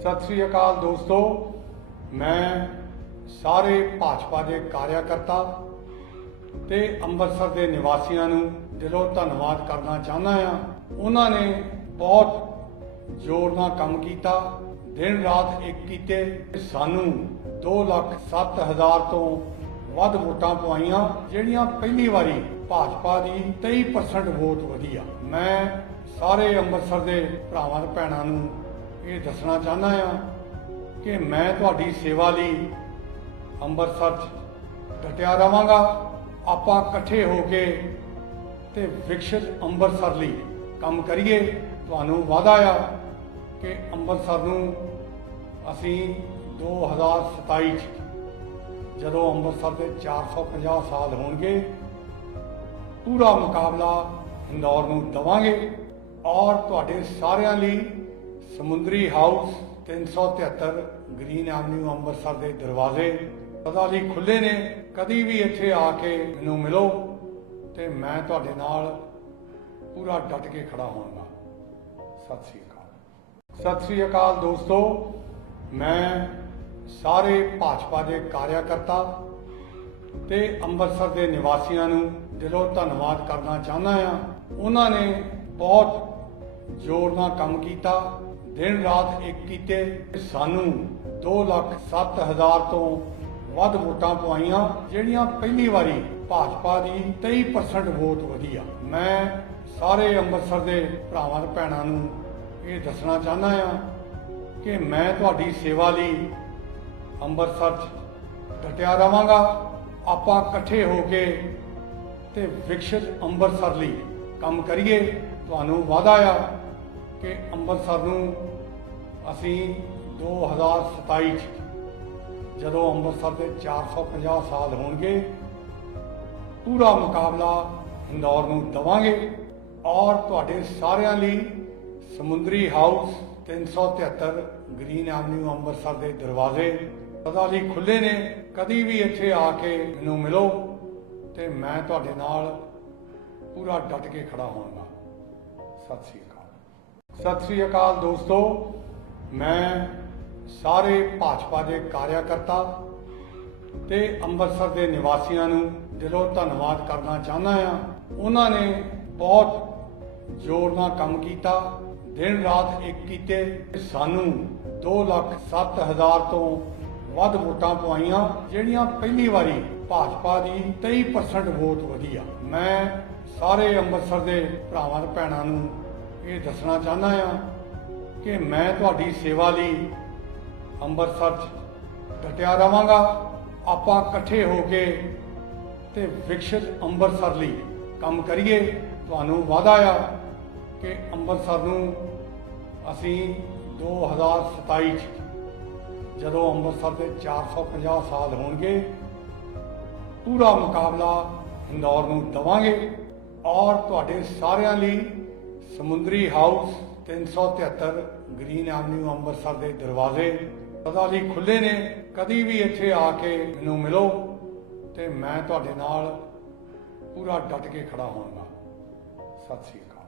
ਸਤਿ ਸ੍ਰੀ ਅਕਾਲ ਦੋਸਤੋ। ਮੈਂ ਸਾਰੇ ਭਾਜਪਾ ਦੇ ਕਾਰਿਆਕਰਤਾ ਤੇ ਅੰਮ੍ਰਿਤਸਰ ਦੇ ਨਿਵਾਸੀਆਂ ਨੂੰ ਦਿਲੋਂ ਧੰਨਵਾਦ ਕਰਨਾ ਚਾਹੁੰਦਾ ਹਾਂ। ਉਹਨਾਂ ਨੇ ਬਹੁਤ ਜ਼ੋਰ ਨਾਲ ਕੰਮ ਕੀਤਾ। ਦਿਨ ਰਾਤ ਇੱਕ ਕੀਤੇ। ਸਾਨੂੰ 2 ਲੱਖ 7 ਹਜ਼ਾਰ ਤੋਂ ਵੱਧ ਵੋਟਾਂ ਪਵਾਈਆਂ, ਜਿਹੜੀਆਂ ਪਹਿਲੀ ਵਾਰੀ ਭਾਜਪਾ ਦੀ 23% ਵੋਟ ਵਧੀ ਆ। ਮੈਂ ਸਾਰੇ ਅੰਮ੍ਰਿਤਸਰ ਦੇ ਭਰਾਵਾਂ ਤੇ ਭੈਣਾਂ ਨੂੰ ਇਹ ਦੱਸਣਾ ਚਾਹੁੰਦਾ ਹਾਂ ਕਿ ਮੈਂ ਤੁਹਾਡੀ ਸੇਵਾ ਲਈ ਅੰਮ੍ਰਿਤਸਰ 'ਚ ਡਟਿਆ ਰਵਾਂਗਾ। ਆਪਾਂ ਇਕੱਠੇ ਹੋ ਕੇ ਤੇ ਵਿਕਸਿਤ ਅੰਮ੍ਰਿਤਸਰ ਲਈ ਕੰਮ ਕਰੀਏ। ਤੁਹਾਨੂੰ ਵਾਅਦਾ ਆ ਕਿ ਅੰਮ੍ਰਿਤਸਰ ਨੂੰ ਅਸੀਂ 2027 'ਚ ਜਦੋਂ ਅੰਮ੍ਰਿਤਸਰ ਦੇ 450 ਸਾਲ ਹੋਣਗੇ, ਪੂਰਾ ਮੁਕਾਬਲਾ ਇੰਦੌਰ ਨੂੰ ਦਵਾਂਗੇ ਔਰ ਤੁਹਾਡੇ ਸਾਰਿਆਂ ਲਈ ਸਮੁੰਦਰੀ ਹਾਊਸ 373 ਗ੍ਰੀਨ ਐਵਨਿਊ, ਅੰਮ੍ਰਿਤਸਰ ਦੇ ਦਰਵਾਜ਼ੇ। ਸਦਾ ਲਈ ਖੁੱਲੇ ਨੇ, ਕਦੀ ਵੀ ਇੱਥੇ ਆ ਕੇ ਮੈਨੂੰ ਮਿਲੋ ਤੇ ਮੈਂ ਤੁਹਾਡੇ ਨਾਲ ਪੂਰਾ ਡਟ ਕੇ ਖੜਾ ਹੋਵਾਂਗਾ। ਸਤਿ ਸ੍ਰੀ ਅਕਾਲ। ਸਤਿ ਸ੍ਰੀ ਅਕਾਲ ਦੋਸਤੋ, ਮੈਂ ਸਾਰੇ ਭਾਜਪਾ ਦੇ ਕਾਰਿਆਕਰਤਾ ਤੇ ਅੰਮ੍ਰਿਤਸਰ ਦੇ ਨਿਵਾਸੀਆਂ ਨੂੰ ਦਿਲੋਂ ਧੰਨਵਾਦ ਕਰਨਾ ਚਾਹੁੰਦਾ ਹਾਂ। ਉਹਨਾਂ ਨੇ ਬਹੁਤ ਜ਼ੋਰ ਨਾਲ ਕੰਮ ਕੀਤਾ। ਦਿਨ ਰਾਤ ਇੱਕ ਕੀਤੇ ਸਾਨੂੰ 2 ਲੱਖ 7 ਹਜ਼ਾਰ ਤੋਂ ਵੱਧ ਵੋਟਾਂ ਪਵਾਈਆਂ, ਜਿਹੜੀਆਂ ਪਹਿਲੀ ਵਾਰੀ ਭਾਜਪਾ ਦੀ 23% ਵੋਟ ਵਧੀ ਆ। ਮੈਂ ਸਾਰੇ ਅੰਮ੍ਰਿਤਸਰ ਦੇ ਭਰਾਵਾਂ ਤੇ ਭੈਣਾਂ ਨੂੰ ਇਹ ਦੱਸਣਾ ਚਾਹੁੰਦਾ ਹਾਂ ਕਿ ਮੈਂ ਤੁਹਾਡੀ ਸੇਵਾ ਲਈ ਅੰਮ੍ਰਿਤਸਰ 'ਚ ਡਟਿਆ ਰਵਾਂਗਾ। ਆਪਾਂ ਇਕੱਠੇ ਹੋ ਕੇ ਤੇ ਵਿਕਸਿਤ ਅੰਮ੍ਰਿਤਸਰ ਲਈ ਕੰਮ ਕਰੀਏ। ਤੁਹਾਨੂੰ ਵਾਅਦਾ ਆ ਕਿ ਅੰਮ੍ਰਿਤਸਰ ਨੂੰ ਅਸੀਂ 2027 'ਚ ਜਦੋਂ ਅੰਮ੍ਰਿਤਸਰ ਦੇ 450 ਸਾਲ ਹੋਣਗੇ, ਪੂਰਾ ਮੁਕਾਬਲਾ ਇੰਦੌਰ ਨੂੰ ਦਵਾਂਗੇ ਔਰ ਤੁਹਾਡੇ ਸਾਰਿਆਂ ਲਈ ਸਮੁੰਦਰੀ ਹਾਊਸ 373 ਗ੍ਰੀਨ ਐਵਨਿਊ ਅੰਮ੍ਰਿਤਸਰ ਦੇ ਦਰਵਾਜ਼ੇ ਸਦਾ ਲਈ ਖੁੱਲੇ ਨੇ, ਕਦੀ ਵੀ ਇੱਥੇ ਆ ਕੇ ਮੈਨੂੰ ਮਿਲੋ ਤੇ ਮੈਂ ਤੁਹਾਡੇ ਨਾਲ ਪੂਰਾ ਡਟ ਕੇ ਖੜਾ ਹੋਵਾਂਗਾ। ਸਤਿ ਸ੍ਰੀ ਅਕਾਲ। ਸਤਿ ਸ੍ਰੀ ਅਕਾਲ ਦੋਸਤੋ। ਮੈਂ ਸਾਰੇ ਭਾਜਪਾ ਦੇ ਕਾਰਿਆਕਰਤਾ ਤੇ ਅੰਮ੍ਰਿਤਸਰ ਦੇ ਨਿਵਾਸੀਆਂ ਨੂੰ ਦਿਲੋਂ ਧੰਨਵਾਦ ਕਰਨਾ ਚਾਹੁੰਦਾ ਹਾਂ। ਉਹਨਾਂ ਨੇ ਬਹੁਤ ਜ਼ੋਰ ਨਾਲ ਕੰਮ ਕੀਤਾ। ਦਿਨ ਰਾਤ ਇੱਕ ਕੀਤੇ। ਸਾਨੂੰ 2 ਲੱਖ 7 ਹਜ਼ਾਰ ਤੋਂ ਵੱਧ ਵੋਟਾਂ ਪਵਾਈਆਂ, ਜਿਹੜੀਆਂ ਪਹਿਲੀ ਵਾਰੀ ਭਾਜਪਾ ਦੀ 23% ਵੋਟ ਵਧੀ ਆ। ਮੈਂ ਸਾਰੇ ਅੰਮ੍ਰਿਤਸਰ ਦੇ ਭਰਾਵਾਂ ਤੇ ਭੈਣਾਂ ਨੂੰ ਇਹ ਦੱਸਣਾ ਚਾਹੁੰਦਾ ਹਾਂ ਕਿ ਮੈਂ ਤੁਹਾਡੀ ਸੇਵਾ ਲਈ ਅੰਮ੍ਰਿਤਸਰ 'ਚ ਡਟਿਆ ਰਵਾਂਗਾ। ਆਪਾਂ ਇਕੱਠੇ ਹੋ ਕੇ ਤੇ ਵਿਕਸਿਤ ਅੰਮ੍ਰਿਤਸਰ ਲਈ ਕੰਮ ਕਰੀਏ। ਤੁਹਾਨੂੰ ਵਾਅਦਾ ਆ ਕਿ ਅੰਮ੍ਰਿਤਸਰ ਨੂੰ ਅਸੀਂ 2027 'ਚ ਜਦੋਂ ਅੰਮ੍ਰਿਤਸਰ ਦੇ 450 ਸਾਲ ਹੋਣਗੇ, ਪੂਰਾ ਮੁਕਾਬਲਾ ਇੰਦੌਰ ਨੂੰ ਦਵਾਂਗੇ ਔਰ ਤੁਹਾਡੇ ਸਾਰਿਆਂ ਲਈ ਸਮੁੰਦਰੀ ਹਾਊਸ 373 ਗ੍ਰੀਨ ਐਵਨਿਊ ਅੰਮ੍ਰਿਤਸਰ ਦੇ ਦਰਵਾਜ਼ੇ ਸਦਾ ਲਈ ਖੁੱਲੇ ਨੇ, ਕਦੀ ਵੀ ਇੱਥੇ ਆ ਕੇ ਮੈਨੂੰ ਮਿਲੋ ਤੇ ਮੈਂ ਤੁਹਾਡੇ ਨਾਲ ਪੂਰਾ ਡਟ ਕੇ ਖੜਾ ਹੋਵਾਂਗਾ। ਸਤਿ ਸ੍ਰੀ ਅਕਾਲ।